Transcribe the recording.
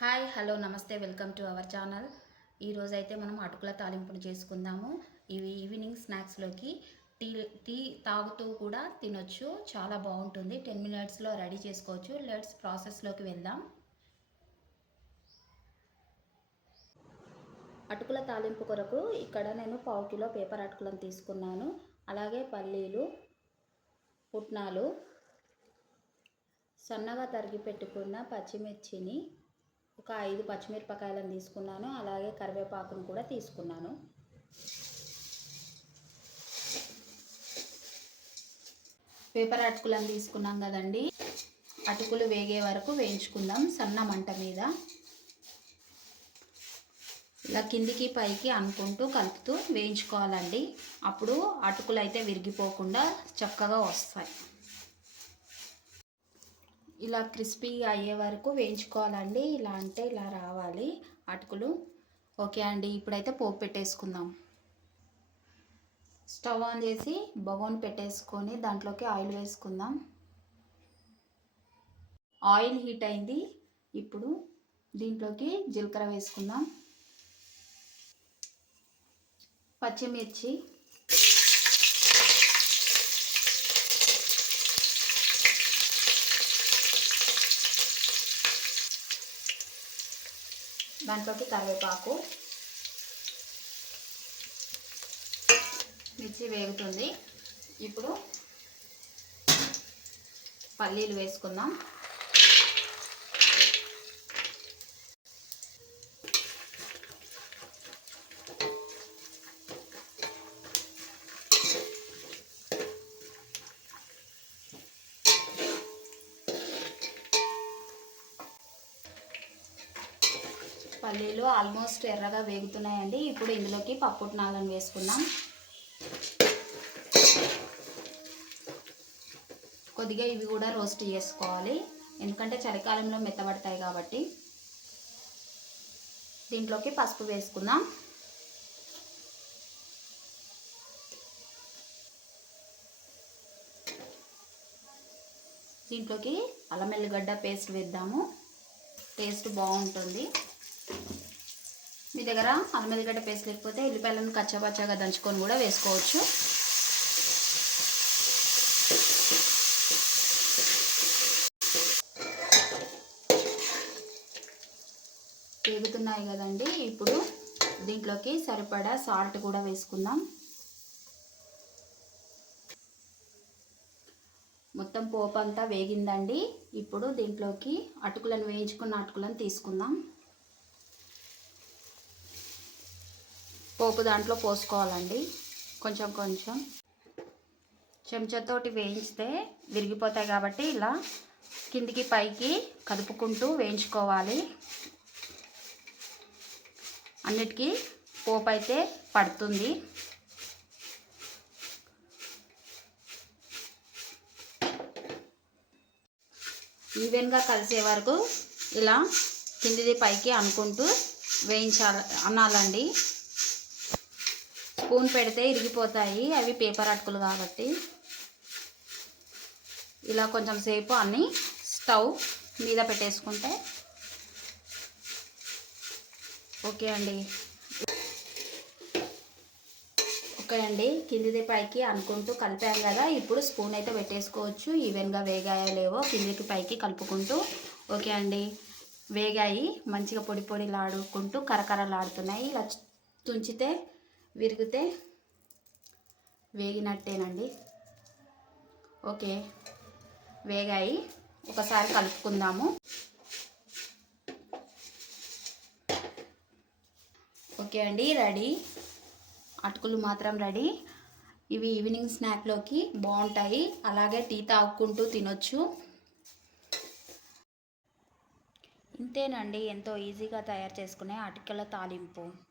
Hi hello నమస్తే welcome to our channel. ఈరోజు అయితే మనం అటుకుల తాలింపును చేసుకుందాము. ఇవి ఈవినింగ్ స్నాక్స్లోకి టీ టీ తాగుతూ కూడా తినొచ్చు. చాలా బాగుంటుంది. టెన్ మినిట్స్లో రెడీ చేసుకోవచ్చు. లెట్స్ ప్రాసెస్లోకి వెళ్దాం. అటుకుల తాలింపు కొరకు ఇక్కడ నేను పావు కిలో పేపర్ అటుకులను తీసుకున్నాను. అలాగే పల్లీలు పుట్నాలు సన్నగా తరిగి పెట్టుకున్న పచ్చిమిర్చిని ఒక ఐదు పచ్చిమిరపకాయలను తీసుకున్నాను. అలాగే కరివేపాకును కూడా తీసుకున్నాను. పేపర్ అటుకులను తీసుకున్నాం కదండి. అటుకులు వేగే వరకు వేయించుకుందాం సన్న మంట మీద. ఇలా కిందికి పైకి అనుకుంటూ కలుపుతూ వేయించుకోవాలండి. అప్పుడు అటుకులు అయితే విరిగిపోకుండా చక్కగా వస్తాయి. ఇలా క్రిస్పీగా అయ్యే వరకు వేయించుకోవాలండి. ఇలా అంటే ఇలా రావాలి అటుకులు. ఓకే అండి ఇప్పుడైతే పోపు పెట్టేసుకుందాం. స్టవ్ ఆన్ చేసి బగోన్ పెట్టేసుకొని దాంట్లోకి ఆయిల్ వేసుకుందాం. ఆయిల్ హీట్ అయింది. ఇప్పుడు దీంట్లోకి జీలకర్ర వేసుకుందాం. పచ్చిమిర్చి దాంట్లోకి కరివేపాకు. మిర్చి వేగుతుంది. ఇప్పుడు పల్లీలు వేసుకుందాం. పల్లీలు ఆల్మోస్ట్ ఎర్రగా వేగుతున్నాయండి. ఇప్పుడు ఇందులోకి పప్పుట్నాలను వేసుకున్నాం కొద్దిగా ఇవి కూడా రోస్ట్ చేసుకోవాలి. ఎందుకంటే చలికాలంలో మెత్తబడతాయి కాబట్టి. దీంట్లోకి పసుపు వేసుకుందాం. దీంట్లోకి అల్లం ఎల్లిగడ్డ పేస్ట్ వేద్దాము. టేస్ట్ బాగుంటుంది. మీ దగ్గర అల్లం ఎల్లిగడ్డ పేస్ట్ లేకపోతే ఉల్లిపాయలను కచ్చాపచ్చాగా దంచుకొని కూడా వేసుకోవచ్చు. వేగుతున్నాయి కదండి. ఇప్పుడు దీంట్లోకి సరిపడా సాల్ట్ కూడా వేసుకుందాం. మొత్తం పోపు అంతా వేగిందండి. ఇప్పుడు దీంట్లోకి అటుకులను వేయించుకున్న అటుకులను తీసుకుందాం. పోపు దాంట్లో పోసుకోవాలండి. కొంచెం కొంచెం. చెంచాతోటి వేయించితే విరిగిపోతాయి కాబట్టి ఇలా కిందికి పైకి కదుపుకుంటూ వేయించుకోవాలి. అన్నిటికీ పోపు అయితే పడుతుంది. ఈవెన్గా కలిసే వరకు ఇలా కిందిది పైకి అనుకుంటూ వేయించాలి అనాలండి. స్పూన్ పెడితే ఇరిగిపోతాయి. అవి పేపర్ అటుకులు కాబట్టి. ఇలా కొంచెం సేపు అన్నీ స్టవ్ మీద పెట్టేసుకుంటే ఓకే అండి. ఓకే అండి. కిందిది పైకి అనుకుంటూ కలిపాం కదా. ఇప్పుడు స్పూన్ అయితే పెట్టేసుకోవచ్చు. ఈవెన్గా వేగాయో లేవో కిందికి పైకి కలుపుకుంటూ ఓకే అండి. వేగాయి. మంచిగా పొడి పొడిలాడుకుంటూ కరకరలాడుతున్నాయి. ఇలా తుంచితే విరిగితే వేగినట్టేనండి. ఓకే వేగాయి. ఒకసారి కలుపుకుందాము. ఓకే అండి రెడీ. అటుకులు మాత్రం రెడీ. ఇవి ఈవినింగ్ స్నాక్లోకి బాగుంటాయి. అలాగే టీ తాగుకుంటూ తినొచ్చు. ఇంతేనండి ఎంతో ఈజీగా తయారు చేసుకునే అటుకుల తాలింపు.